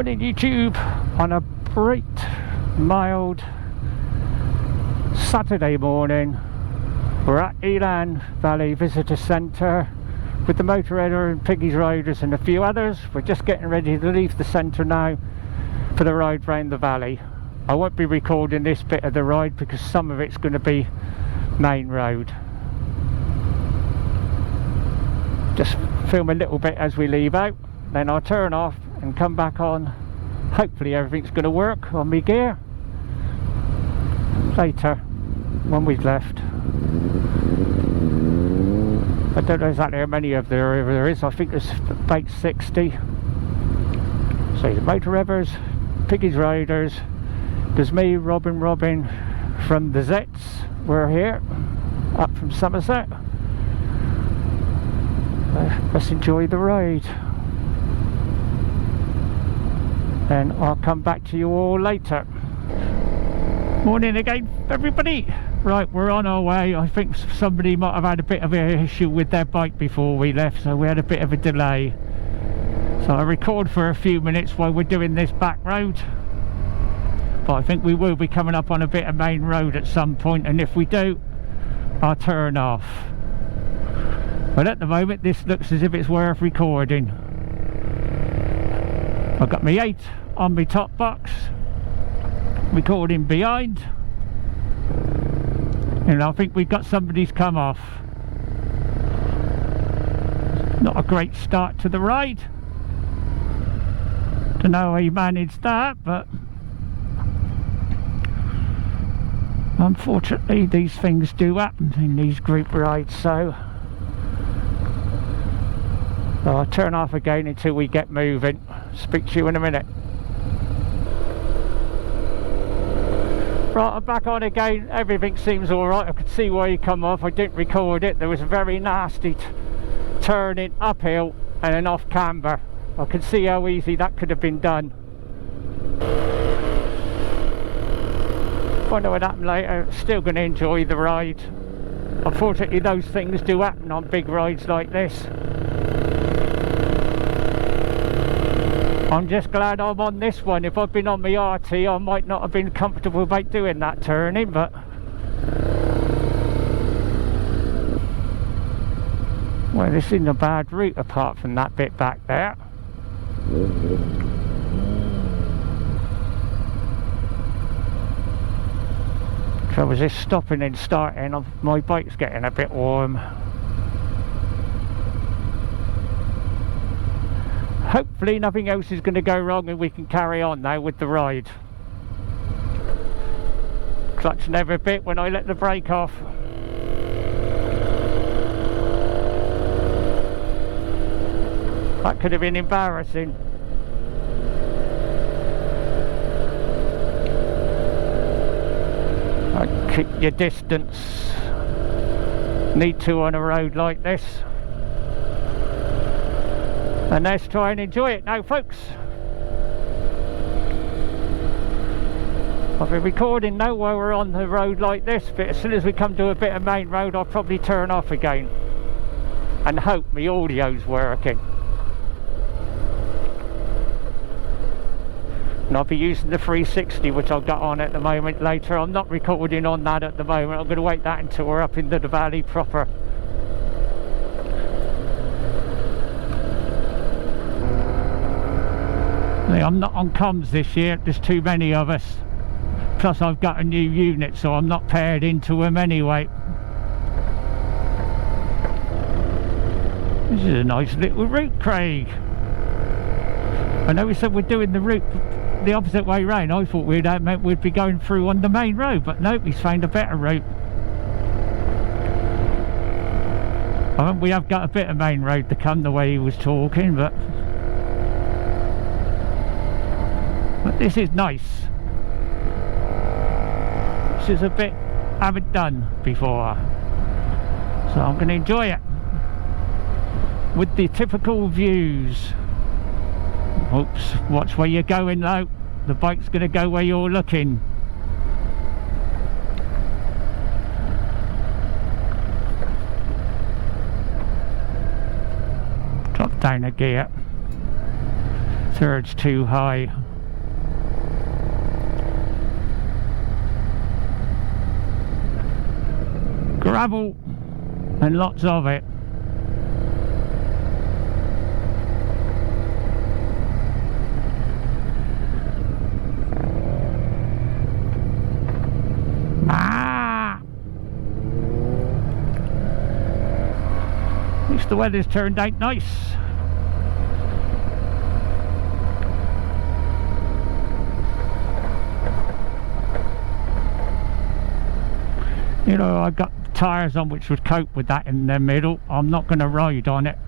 Morning YouTube, on a bright, mild Saturday morning. We're at Elan Valley Visitor Centre with the Motourever and Piggy's riders and a few others. We're just getting ready to leave the centre now for the ride round the valley. I won't be recording this bit of the ride because some of it's going to be main road. Just film a little bit as we leave out, then I'll turn off and come back on. Hopefully everything's going to work on my gear later when we've left. I don't know exactly how many of there is. I think there's about 60. So the Motourever's, Piggy's riders, there's me, Robin from the Zets. We're here up from Somerset. Let's enjoy the ride, and I'll come back to you all later. Morning again everybody. Right, we're on our way. I think somebody might have had a bit of an issue with their bike before we left, so we had a bit of a delay. So I record for a few minutes while we're doing this back road, but I think we will be coming up on a bit of main road at some point, and if we do, I'll turn off. But at the moment this looks as if it's worth recording. I've got my 8 on my top box, recording behind, and I think we've got somebody's come off. Not a great start to the ride. Don't know how he managed that, but unfortunately these things do happen in these group rides, so I'll turn off again until we get moving. Speak to you in a minute. Right, I'm back on again. Everything seems alright. I could see why you come off. I didn't record it. There was a very nasty turning uphill and an off camber. I can see how easy that could have been done. Wonder what happened later. Still going to enjoy the ride. Unfortunately those things do happen on big rides like this. I'm just glad I'm on this one. If I'd been on my RT, I might not have been comfortable about doing that turning, but well, this isn't a bad route apart from that bit back there. So I was just stopping and starting. My bike's getting a bit warm. Hopefully nothing else is going to go wrong and we can carry on now with the ride. Clutch never bit when I let the brake off. That could have been embarrassing. Keep your distance. Need to on a road like this. And let's try and enjoy it now, folks. I'll be recording now while we're on the road like this, but as soon as we come to a bit of main road I'll probably turn off again and hope my audio's working. And I'll be using the 360 which I've got on at the moment later. I'm not recording on that at the moment. I'm going to wait that until we're up into the valley proper. I'm not on comms this year, there's too many of us. Plus I've got a new unit, so I'm not paired into them anyway. This is a nice little route, Craig. I know we said we're doing the route the opposite way round. I thought we'd be going through on the main road, but nope, he's found a better route. I think we have got a bit of main road to come the way he was talking, but this is nice. This is a bit I haven't done before, so I'm going to enjoy it with the typical views. Oops, watch where you're going though. The bike's going to go where you're looking. Drop down a gear. Third's too high. Gravel and lots of it. At least the weather's turned out nice. You know, I've got tyres on which would cope with that in the middle. I'm not going to ride on it,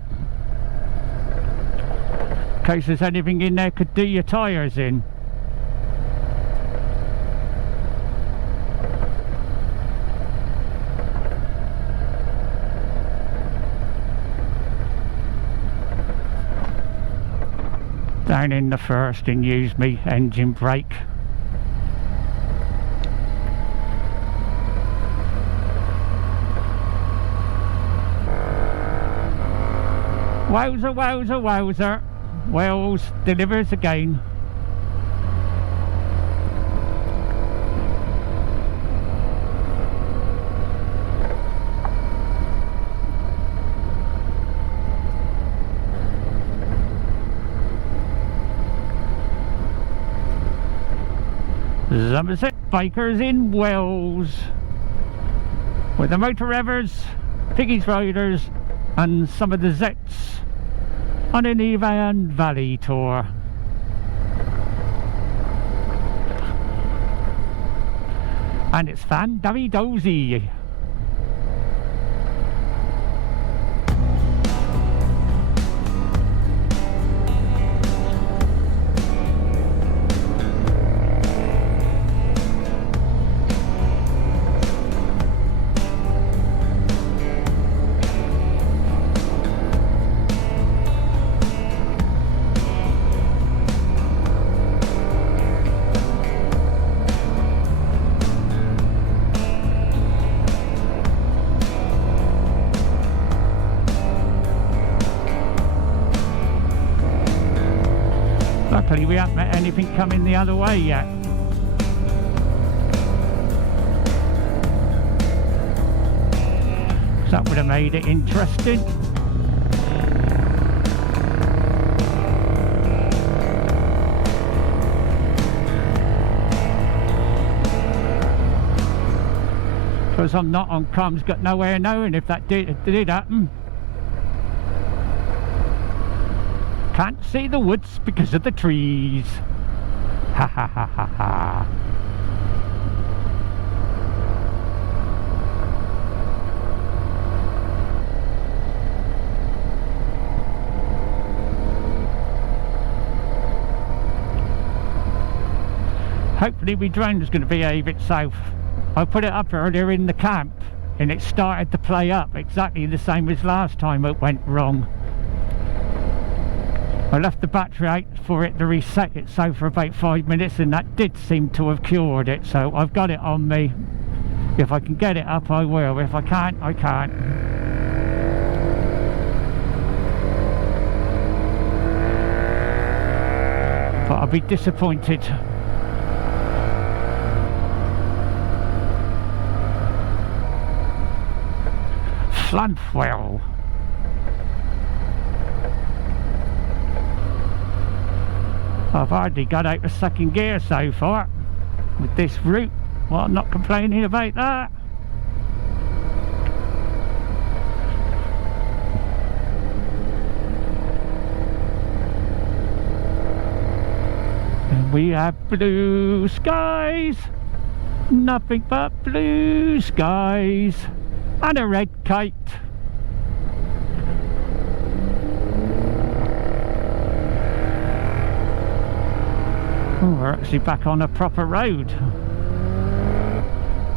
in case there's anything in there could do your tyres in. Down in the first and use me engine brake. Wowzer, wowzer, wowzer. Wells delivers again. Somerset bikers in Wells with the Motourevers, Piggy's riders and some of the Zets on an Elan Valley tour. And it's fan-dummy-dozy. Luckily we haven't met anything coming the other way yet. That would have made it interesting. Because I'm not on comms, got nowhere knowing if that did happen. Can't see the woods because of the trees. Ha ha ha ha ha. Hopefully my drone's going to behave itself. I put it up earlier in the camp and it started to play up exactly the same as last time it went wrong. I left the battery out for it to reset itself for about 5 minutes and that did seem to have cured it, so I've got it on me. If I can get it up I will, if I can't, I can't. But I'll be disappointed. Flanfwell. I've hardly got out of second gear so far with this route. Well, I'm not complaining about that. And we have blue skies, nothing but blue skies, and a red kite. Oh, we're actually back on a proper road.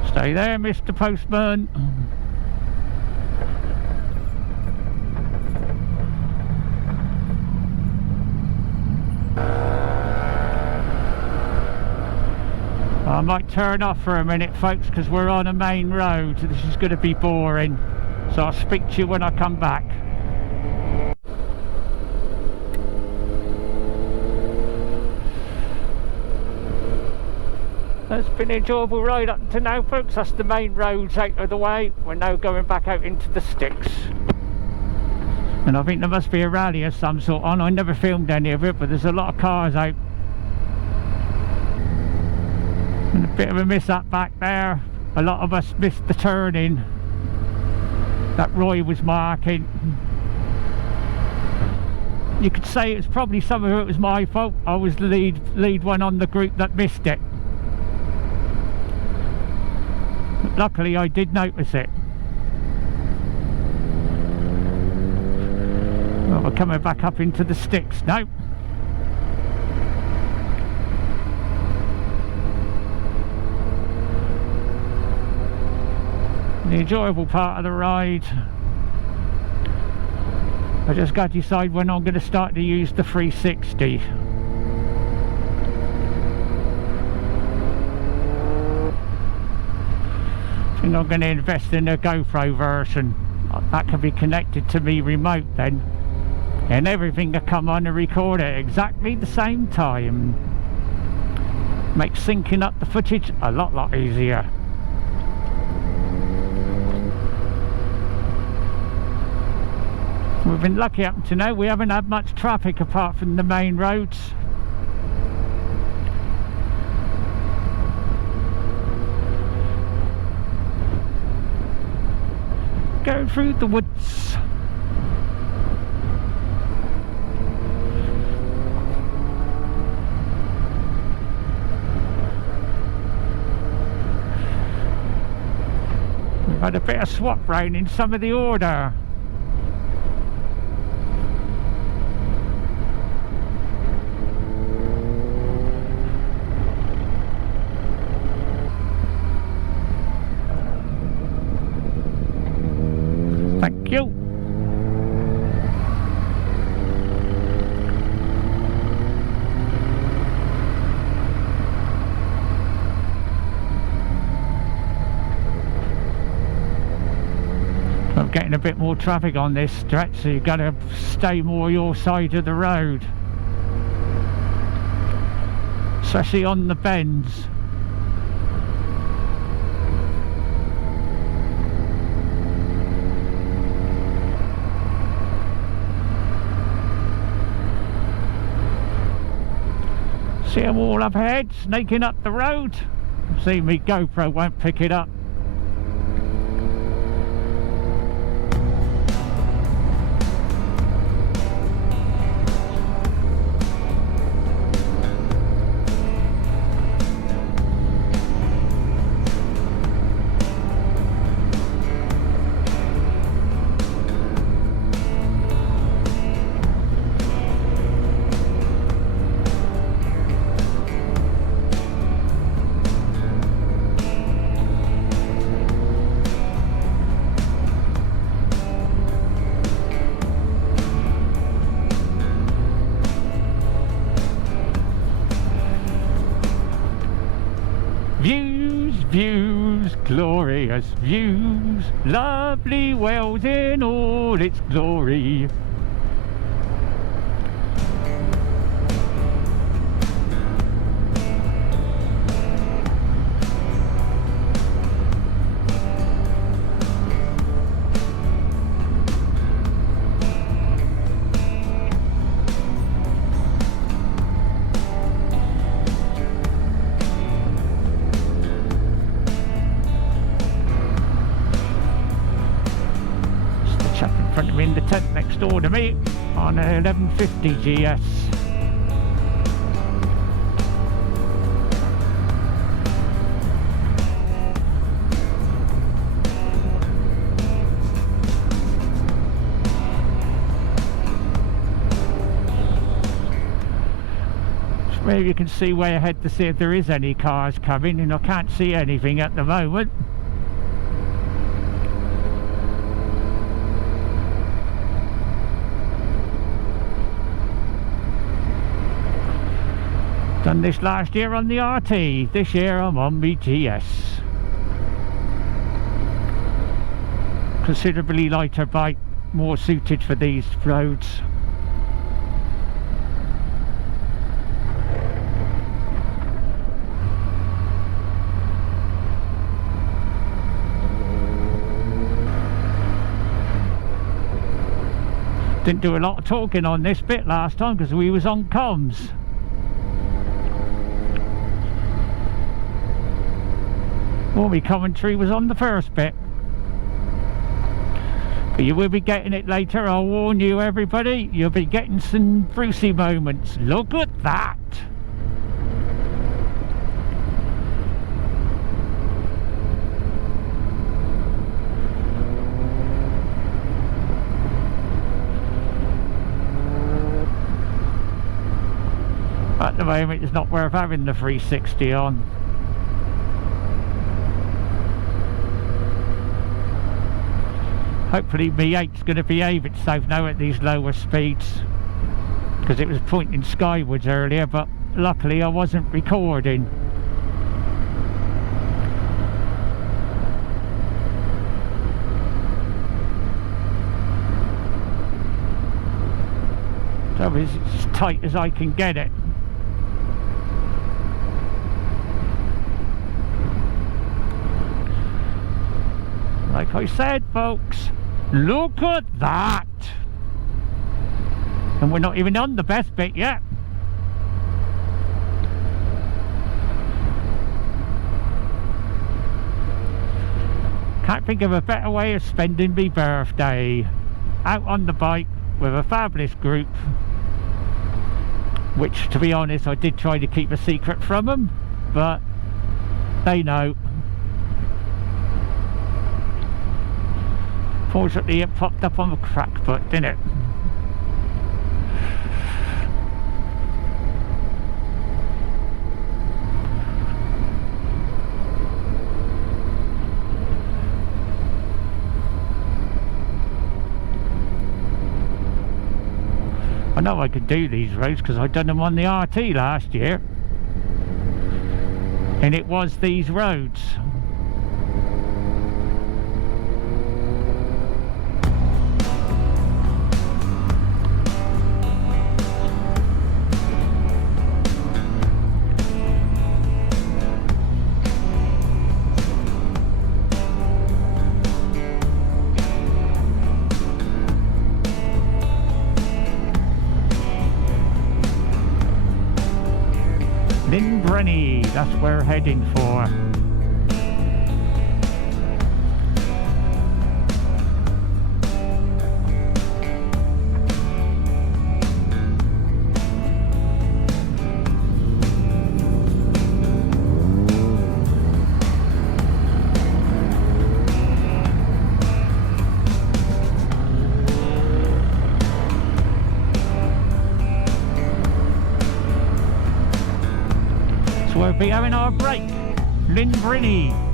Stay there, Mr. Postman. I might turn off for a minute, folks, because we're on a main road. This is going to be boring. So I'll speak to you when I come back. It's been an enjoyable ride up to now, folks. That's the main roads out of the way. We're now going back out into the sticks. And I think there must be a rally of some sort on. I never filmed any of it, but there's a lot of cars out. And a bit of a miss-up back there. A lot of us missed the turning that Roy was marking. You could say it's probably some of it was my fault. I was the lead one on the group that missed it. But luckily I did notice it. Well, we're coming back up into the sticks now. The enjoyable part of the ride. I just got to decide when I'm going to start to use the 360. I think I'm going to invest in a GoPro version. That can be connected to me remote then. And everything can come on and record at exactly the same time. Makes syncing up the footage a lot easier. We've been lucky up to now. We haven't had much traffic apart from the main roads. Go through the woods. We've had a bit of swap rain in some of the order. Thank you. I'm getting a bit more traffic on this stretch, so you've got to stay more your side of the road, especially on the bends. See them all up ahead, snaking up the road. See, me GoPro won't pick it up. Views, glorious views, lovely Wales in all its glory. In the tent next door to me on an 1150 GS. So maybe you can see way ahead to see if there is any cars coming, and I can't see anything at the moment. Done this last year on the RT, this year I'm on the GS. Considerably lighter bike, more suited for these roads. Didn't do a lot of talking on this bit last time because we was on comms. All my commentary was on the first bit. But you will be getting it later, I'll warn you everybody. You'll be getting some Brucey moments. Look at that! At the moment it's not worth having the 360 on. Hopefully my 8's going to behave itself now at these lower speeds, because it was pointing skywards earlier, but luckily I wasn't recording. So it's as tight as I can get it. Like I said, folks, look at that! And we're not even on the best bit yet. Can't think of a better way of spending my birthday. Out on the bike with a fabulous group, which, to be honest, I did try to keep a secret from them, but they know. Fortunately it popped up on the crack foot, didn't it? I know I could do these roads because I'd done them on the RT last year, and it was these roads. That's where we're heading for. We'll be having our break. Lynbrinny.